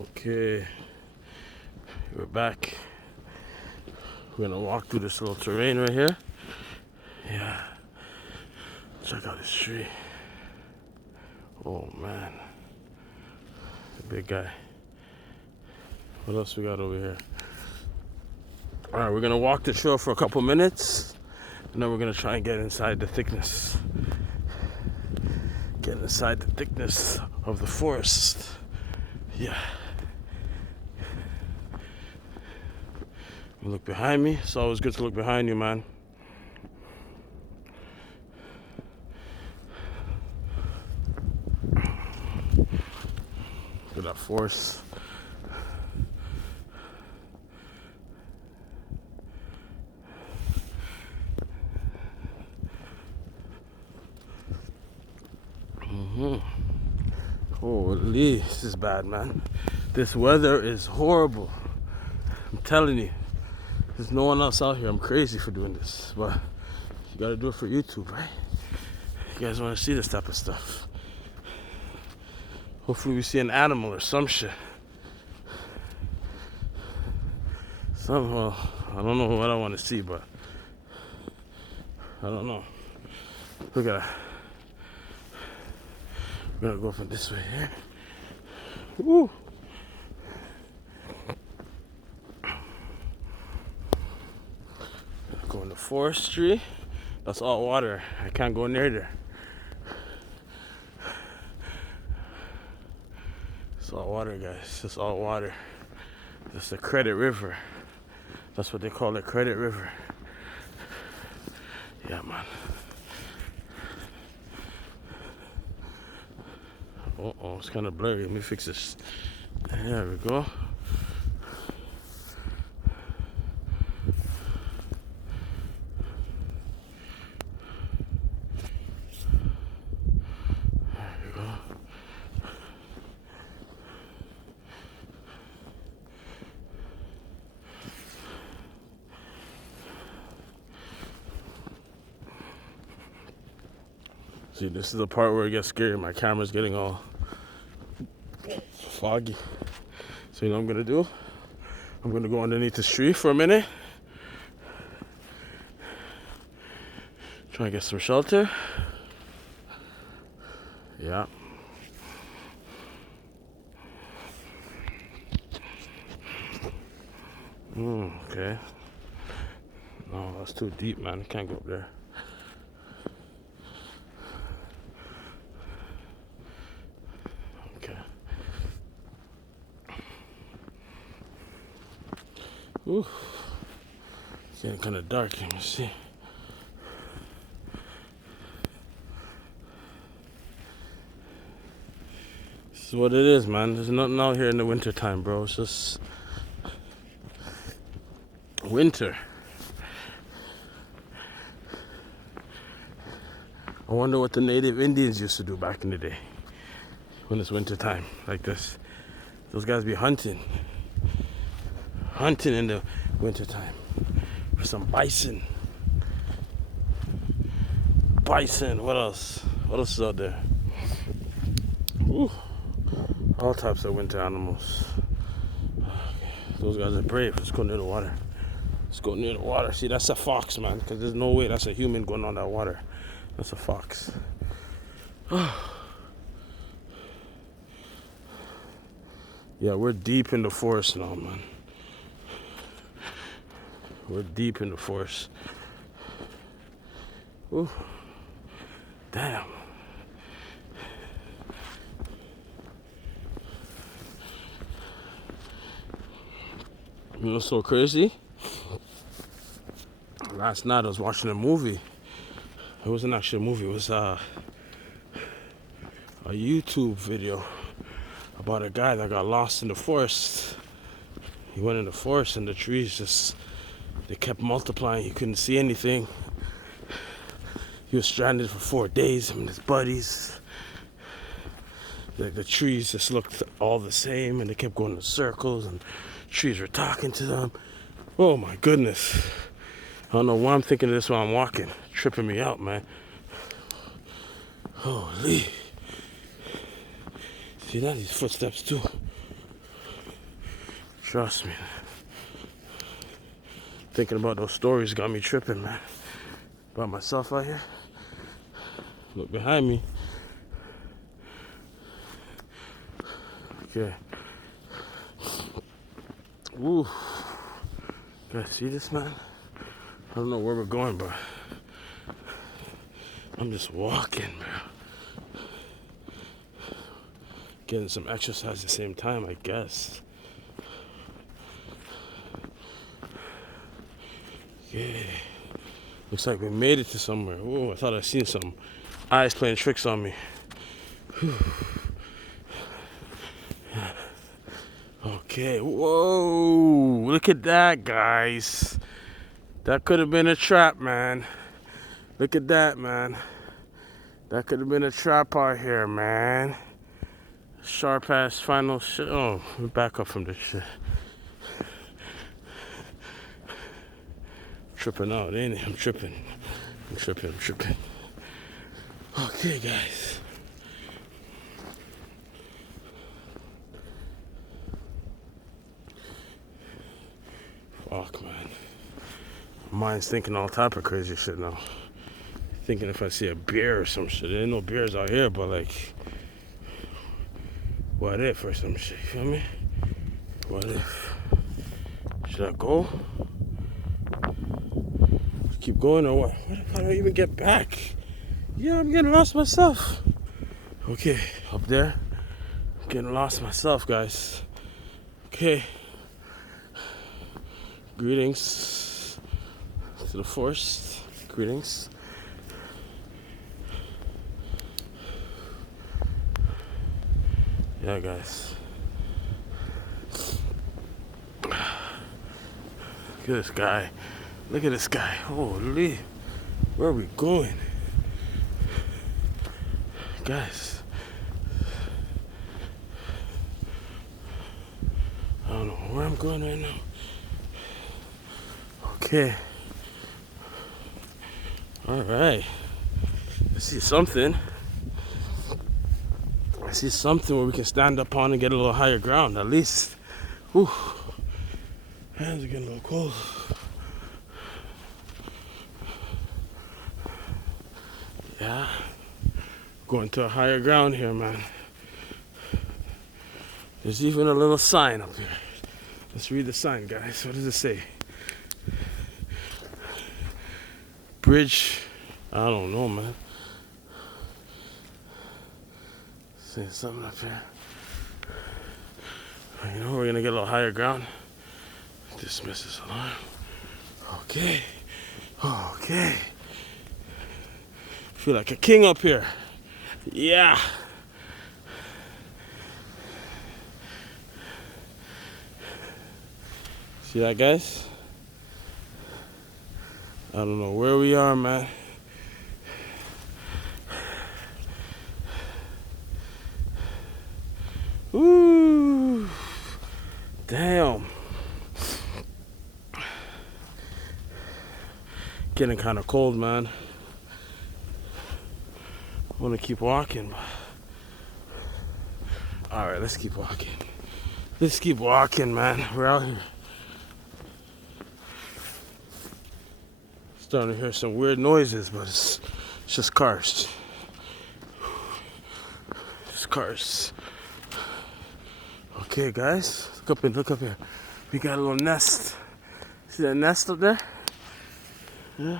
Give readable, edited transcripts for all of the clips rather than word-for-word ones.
Okay, we're back. We're gonna walk through this little terrain right here. Yeah, check out this tree. Oh man, big guy. What else we got over here? All right, we're gonna walk the trail for a couple minutes, and then we're gonna try and get inside the thickness. Get inside the thickness of the forest. Yeah. Look behind me. It's always good to look behind you, man. Look at that force. Holy, this is bad, man. This weather is horrible. I'm telling you. There's no one else out here. I'm crazy for doing this, but you gotta do it for YouTube, right? You guys wanna see this type of stuff. Hopefully we see an animal or some shit. Well, I don't know what I wanna see, but I don't know. Look at that. We're gonna go from this way here. Woo! Go in the forestry. That's all water. I can't go near there. It's all water, guys. It's all water. It's the Credit River. That's what they call it, Credit River. Yeah, man. Oh, it's kind of blurry. Let me fix this. There we go. There we go. See, this is the part where it gets scary. My camera's getting all foggy. So you know what I'm gonna do? I'm gonna go underneath this tree for a minute. Try and get some shelter. Yeah. Okay. No, that's too deep, man. I can't go up there. Okay. Ooh. It's getting kind of dark. Let me see. This is what it is, man. There's nothing out here in the winter time, bro. It's just winter. I wonder what the native Indians used to do back in the day when it's winter time like this. Those guys be hunting in the winter time for some bison. What else is out there? Ooh. All types of winter animals. Okay. Those guys are brave. Let's go near the water. See, that's a fox, man, because there's no way that's a human going on that water. That's a fox. Yeah, we're deep in the forest now, man. We're deep in the forest. Ooh. Damn. You know what's so crazy? Last night I was watching a movie. It wasn't actually a movie. It was a YouTube video about a guy that got lost in the forest. He went in the forest and the trees they kept multiplying. He couldn't see anything. He was stranded for 4 days. Him and his buddies. The trees just looked all the same, and they kept going in circles, and trees were talking to them. Oh my goodness. I don't know why I'm thinking of this while I'm walking. Tripping me out, man. Holy. See that? These footsteps too. Trust me. Thinking about those stories got me tripping, man. By myself out here. Look behind me. Okay. Ooh. Guys, see this, man? I don't know where we're going, but I'm just walking, man. Getting some exercise at the same time, I guess. Yeah. Looks like we made it to somewhere. Oh, I thought I seen some eyes playing tricks on me. Whew. Okay, whoa, look at that, guys. That could have been a trap, man. Look at that, man. That could have been a trap out here, man. Sharp ass final shit. Oh, we back up from this shit. Tripping out, ain't it? I'm tripping. Okay, guys. Fuck, man. Mine's thinking all type of crazy shit now. Thinking if I see a bear or some shit. There ain't no bears out here, but like, what if or some shit, you feel me? What if? Should I go? Keep going or what? How do I even get back? Yeah, I'm getting lost myself. Okay, up there. I'm getting lost myself, guys. Okay. Greetings to the forest. Greetings. Yeah, guys. Look at this guy. Look at this guy. Holy. Where are we going? Guys. I don't know where I'm going right now. Okay. Alright. I see something. I see something where we can stand up on and get a little higher ground, at least. Whew. Hands are getting a little cold. Yeah. Going to a higher ground here, man. There's even a little sign up here. Let's read the sign, guys. What does it say? Bridge. I don't know, man. Saying something up here. You know, we're gonna get a little higher ground. Dismiss this alarm. Okay. Okay. Feel like a king up here. Yeah. See that, guys? I don't know where we are, man. Ooh. Damn. Getting kind of cold, man. I want to keep walking. Alright, let's keep walking. Let's keep walking, man. We're out here. Starting to hear some weird noises, but it's just cars. Just cars. Okay, guys. Look up here. We got a little nest. See that nest up there? Yeah.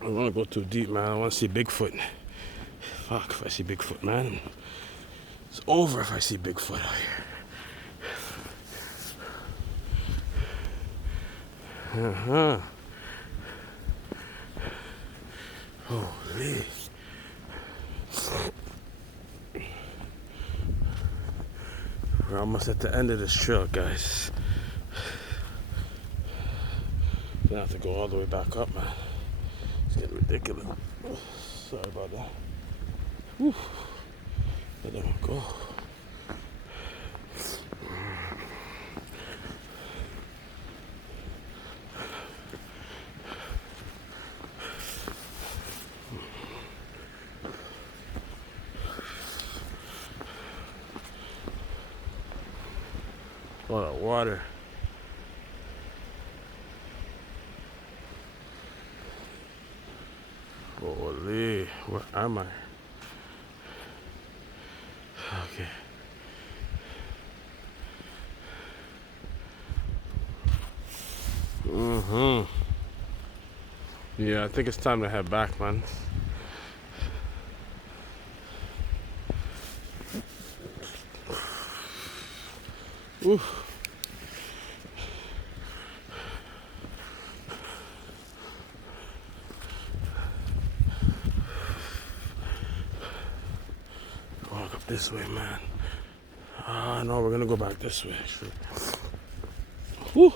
I don't want to go too deep, man. I want to see Bigfoot. Fuck, if I see Bigfoot, man. It's over if I see Bigfoot out here. Uh-huh. Holy. We're almost at the end of this trail, guys. Gonna have to go all the way back up, man. It's getting ridiculous. Sorry about that. Whew. Let that one go. All that water. Holy, where am I? Okay. Yeah, I think it's time to head back, man. Oof. Walk up this way, man. Ah, no, we're gonna go back this way, actually. Whew.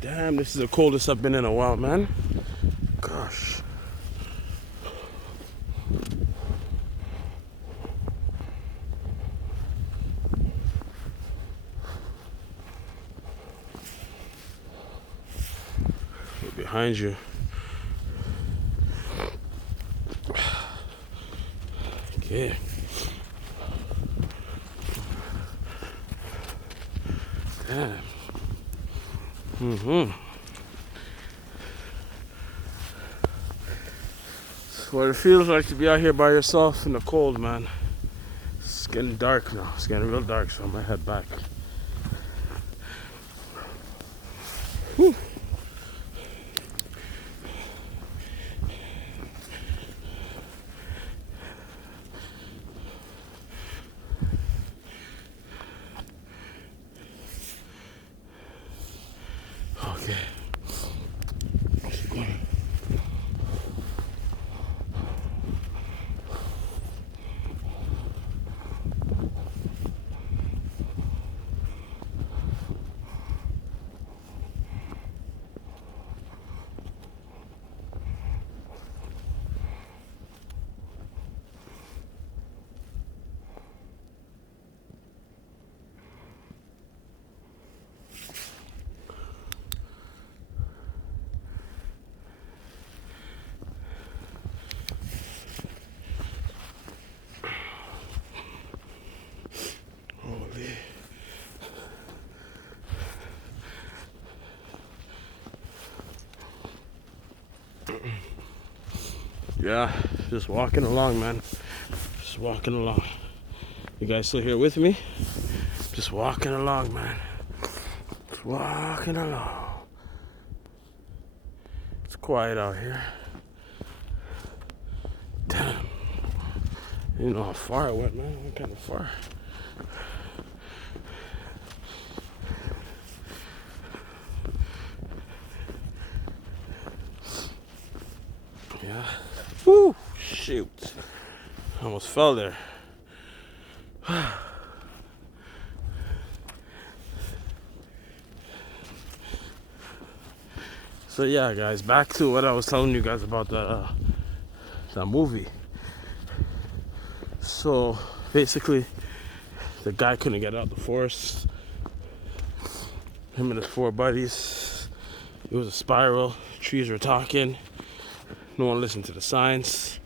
Damn, this is the coldest I've been in a while, man. Gosh. Look behind you. Okay. Damn. It's what it feels like to be out here by yourself in the cold, man. It's getting dark now. It's getting real dark, so I'm gonna head back. Whew. Okay. Keep going. Holy. Yeah, just walking along, man. Just walking along. You guys still here with me? Just walking along, man. Just walking along. It's quiet out here. Damn. You know how far I went, man. I went kind of far. Yeah. Woo! Shoot. I almost fell there. So yeah, guys, back to what I was telling you guys about that movie. So basically, the guy couldn't get out of the forest. Him and his four buddies. It was a spiral. Trees were talking. No one listened to the signs.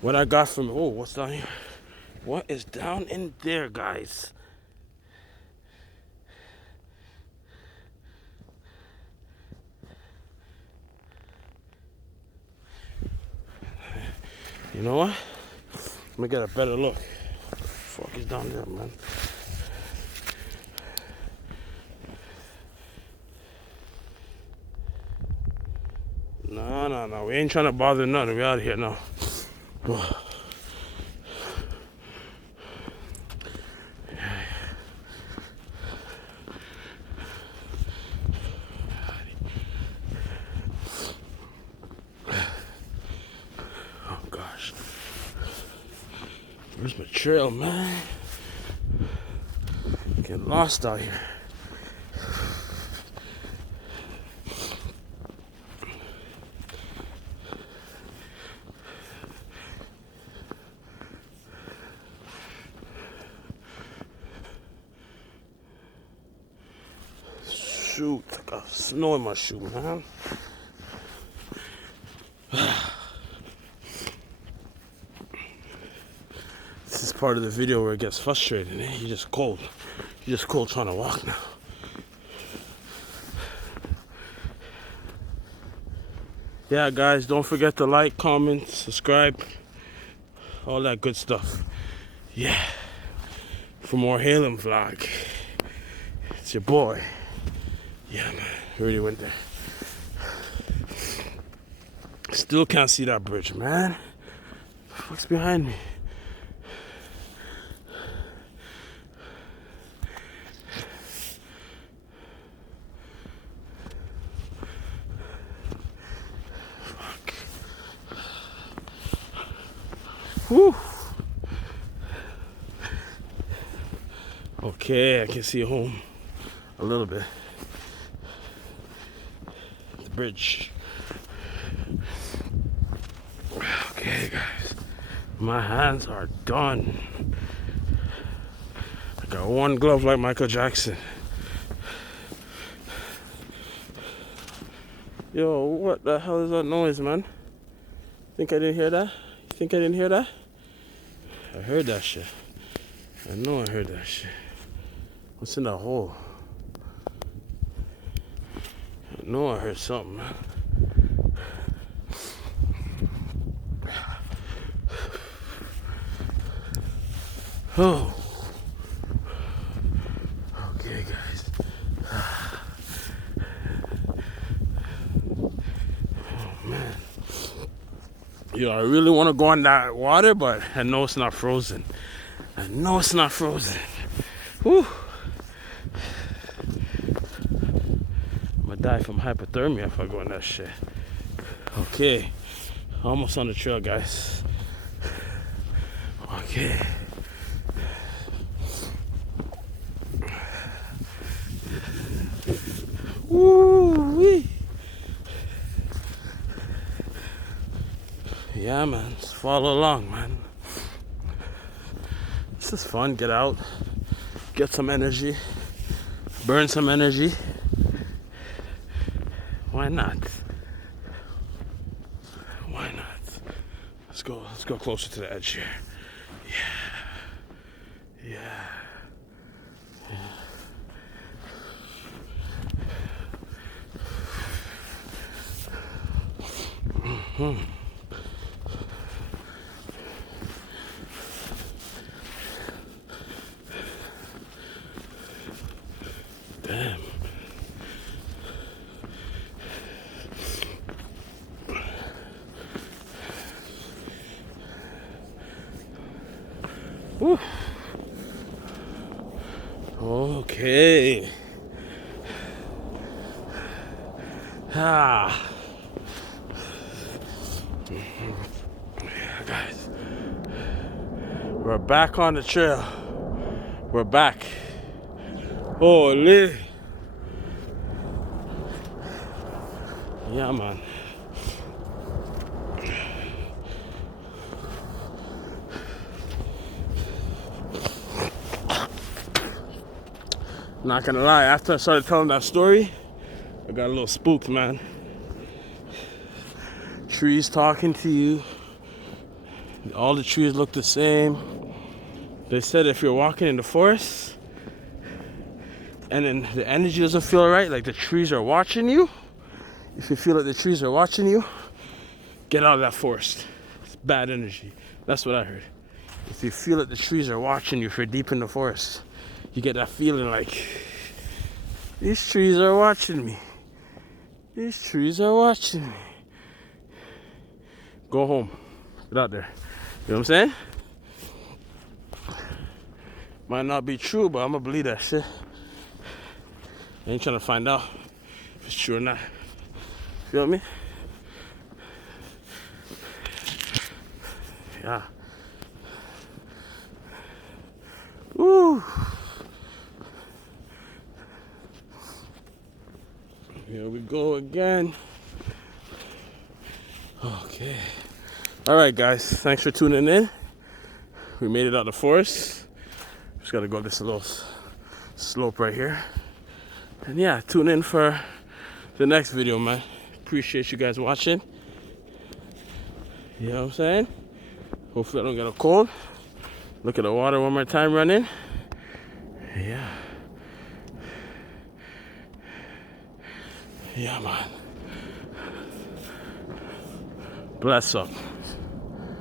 What I got from what's down here? What is down in there, guys? You know what? Let me get a better look. What the fuck is down there, man? No. We ain't trying to bother nothing. We out of here now. Oh gosh. Where's my trail, man? Getting lost out here. Shoot, I got snow in my shoe, man. part of the video where it gets frustrating. Eh? You're just cold. You're just cold trying to walk now. Yeah, guys, don't forget to like, comment, subscribe, all that good stuff. Yeah, for more Halem vlog. It's your boy. Yeah, man, really went there. Still can't see that bridge, man. What's behind me? Fuck. Whew. Okay, I can see home a little bit. The bridge. Okay, guys, my hands are done. I got one glove like Michael Jackson. Yo, what the hell is that noise, man? Think I didn't hear that? You think I didn't hear that? I heard that shit. I know I heard that shit. What's in that hole? I know I heard something, man. Oh. Okay, guys. Oh, man. Yo, I really want to go in that water, but I know it's not frozen. I know it's not frozen. Whew. I'm gonna die from hypothermia if I go in that shit. Okay. Almost on the trail, guys. Okay. Woo-wee. Yeah, man. Just follow along, man. This is fun. Get out. Get some energy. Burn some energy. Why not? Why not? Let's go closer to the edge here. Yeah. Yeah. Mm-hmm. Damn. Whew. Okay. Ah. Yeah, guys. We're back on the trail. We're back. Holy. Yeah, man. Not gonna lie, after I started telling that story, I got a little spooked, man. Trees talking to you. All the trees look the same. They said if you're walking in the forest and then the energy doesn't feel right, like the trees are watching you, if you feel like the trees are watching you, get out of that forest. It's bad energy. That's what I heard. If you feel like the trees are watching you, if you're deep in the forest, you get that feeling like, these trees are watching me. These trees are watching me. Go home. Get out there. You know what I'm saying? Might not be true, but I'm gonna believe that shit. I ain't trying to find out if it's true or not. Feel me? Yeah. Woo. Here we go again. Okay. All right, guys. Thanks for tuning in. We made it out of the forest. Just gotta go up this little slope right here. And yeah, tune in for the next video, man. Appreciate you guys watching. You know what I'm saying? Hopefully I don't get a cold. Look at the water one more time running. Yeah. Yeah, man. Bless up.